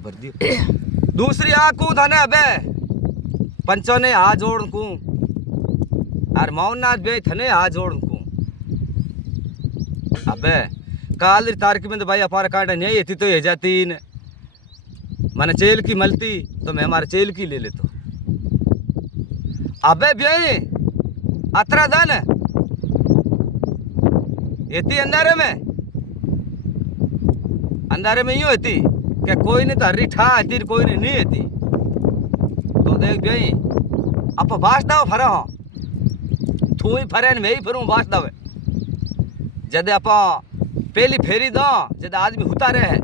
भर दियो। दूसरी आकू थाने अबे पंचो ने हाथ जोड़ कू और मौनाथ बे थने हाथ जोड़ कू अबे काल तारीख में तो भाई अपार काट नहीं थी तो ये जाती न मैंने चेल की मलती तो मैं हमारे चेल की ले लेता। अबे बे अतरा दन येती अंधारे में यूं होती कि कोई ने तो हरी ठा आती कोई ने नहीं आती। तो देख भाई आप बास दाव फरा हो तू ही फरे मैं ही फरूं बास दावे जदे आप पहली फेरी दो जद आदमी उतारे है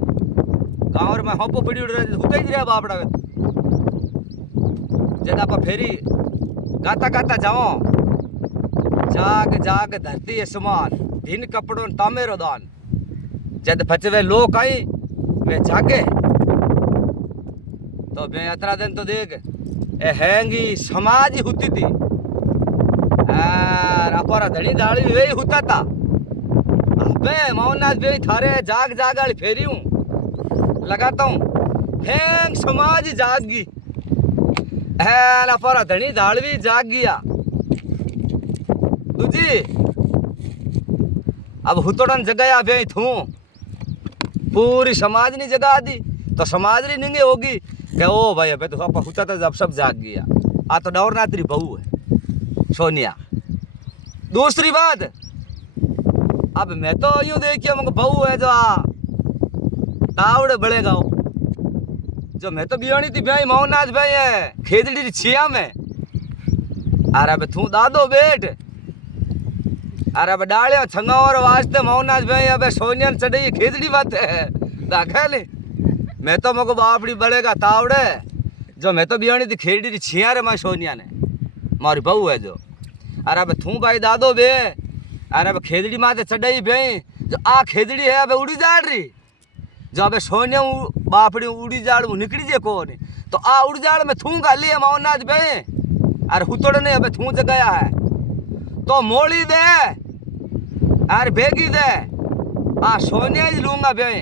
गाँव में होपो पड़ी उड़ रहे उतर ही रहा बापड़ा जद आप फेरी गाता गाता जाओ जाग जाग धरती आसमान दिन कपड़ों तामेरो दान जद बचवे लोग आई वे जागे तो मैं अतरा दिन तो देख ए हैंगी समाज ही होती थी अपारा धड़ी दाड़ी वे होता था। अबे मौनाथ बे थारे जाग जाग वाली फेरी हूँ लगाता हूँ हैंग समाज जागी अपारा धड़ी दाड़ भी जाग गया दूजी अब हुतोड़न जगह बे थू पूरी समाज ने जगह दी तो समाज री निंगे होगी कि ओ भाई अबे तो आप हुता था जब सब जाग गया आ तो डौरनाथ री बहू है सोनिया। दूसरी बात अब मैं तो यूं देखिए मुझे बहू है जो तावड़े बड़े गाँव जो मैं तो बियाणी थी भाई मौनाथ भाई है खेजड़ी री छिया में अरे अब तू दादो बेट अरे अब डालिया छंगावर वास्ते मौनाथ भाई अबे सोनिया चढ़ी खेजड़ी बात है दाखा नहीं मैं तो मको बापड़ी बड़ेगा तावड़े जो मैं तो बियाणी थी खेजड़ी छिया रे मां सोनिया ने मारी बहू है जो अरे अब तू भाई दादो बे अरे अब खेजड़ी माते चढ़ी भाई जो आ खेजड़ी है अब उड़ी जाड़ रही जो अब सोनिया बापड़ी उड़ी जाड़ निकली जे कौन तो आ उड़ी जाड़ में थू गाली है मौनाथ भाई अरे हुतोड़ ने अब थू जगया है तो मोड़ी दे अरे भेगी दे आ सोनिया ही लूंगा भाई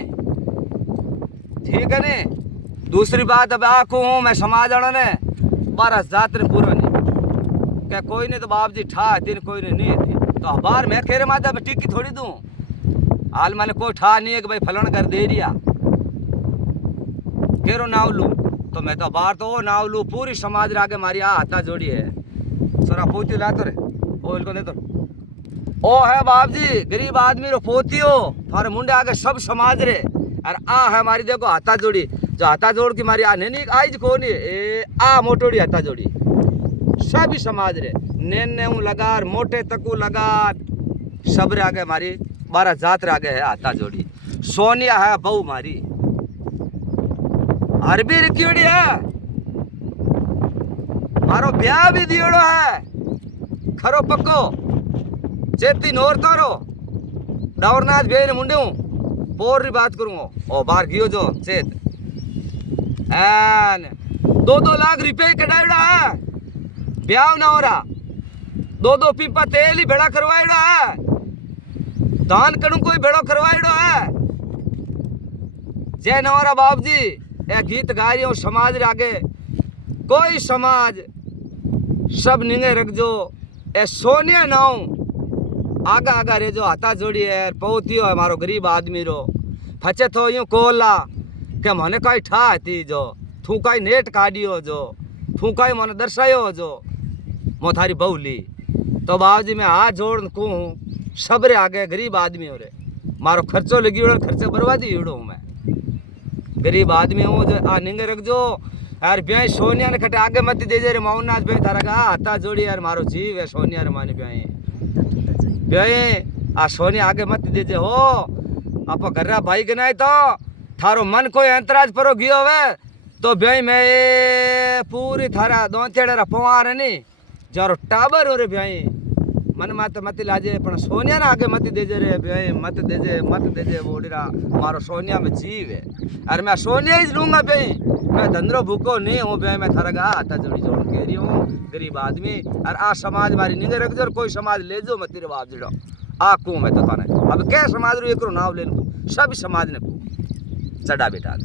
ठीक है नी। दूसरी बात अब आखू हूँ मैं समाज वालों ने 12 जात ने पूरा नहीं क्या कोई ने तो बाप जी ठा दिन कोई ने नहीं थी तो बाहर मैं खेरे माता मैं टिक्की थोड़ी दूँ हाल मैंने कोई ठा नहीं है कि भाई फलन कर दे रिया केरो नाव लूँ तो मैं तो बाहर तो नाव लूँ पूरी समाज रे आगे मारी हाथा जोड़ी है सोरा पोती ला तो रे ओ इनको दे तो ओ है बाप जी गरीब आदमी रो पोती हो थारे मुंडे आगे सब समाज रे और आ है हमारी देखो हाथा जोड़ी जो हाथा जोड़ की मारी आ नहीं आज को नहीं ए आ मोटोड़ी हाथा जोड़ी सभी समाज रे ने लगा मोटे तकू लगा सब रे आगे मारी 12 जात रे आगे है हाथा जोड़ी। सोनिया है बहू मारी अरबी रिक्योड़ी है मारो ब्याह भी दियोड़ो है खरो पक्को चेती नोर तारो डौरनाथ बे ने मुंडे पोर री बात करूँ ओ बाहर गियो जो चेत एन 2-2 लाख रुपये कटाइड़ा है ब्याह ना हो रहा 2-2 पीपा तेल ही भेड़ा करवाइड़ा है दान करूँ कोई भेड़ो करवाइड़ो है जय नवरा बाप जी ए गीत गा रही हूँ समाज रे आगे कोई समाज सब निंगे रख जो ए सोनिया नाऊ आगा आगा रे जो हाथा जोड़ी है पहुतियो है मारो गरीब आदमी रो फचे तो यूं कोला के मने कोई ठा थी जो थू कोई नेट काढ़ियो जो थू कोई मने दर्शायो जो मो थारी बहू ली तो बाबूजी मैं हाथ जोड़ को हूँ सब रे आगे गरीब आदमी हो रे मारो खर्चो लगी उड़ो खर्चे बर्बादी उड़ो हूँ मैं गरीब आदमी हूँ जो आ निंगे रख जो यार ब्याह सोनिया ने खटे आगे मत दे जे रे मौनाथ भाई थारा का हाथा जोड़ी यार मारो जीव है सोनिया रे माने ब्याह आ सोनिया आगे मत दे जे हो आप घर भाई गनाए तो थारो मन कोई अंतराज परो गियो वे तो ब्याह में पूरी थारा दोंतेड़ा पवार है नी जारो टाबर हो रे ब्याह मन मत लाजे पण सोनिया ना आगे मत देजे रे ब्याह मत देजे बोडीरा मारो सोनिया में जीव है अरे मैं सोनिया ही लूंगा ब्याह मैं धंधरो भूखो नहीं हूँ ब्याह मैं थारा गा हाथा जोड़ी जोड़ कह रही हूँ गरीब आदमी और आ समाज मारी निगे रख जो कोई समाज ले जो मत तेरे बाप जड़ो आ कू मैं तो थाने अब क्या समाज रो एक नाव ले सब समाज ने चढ़ा बेटा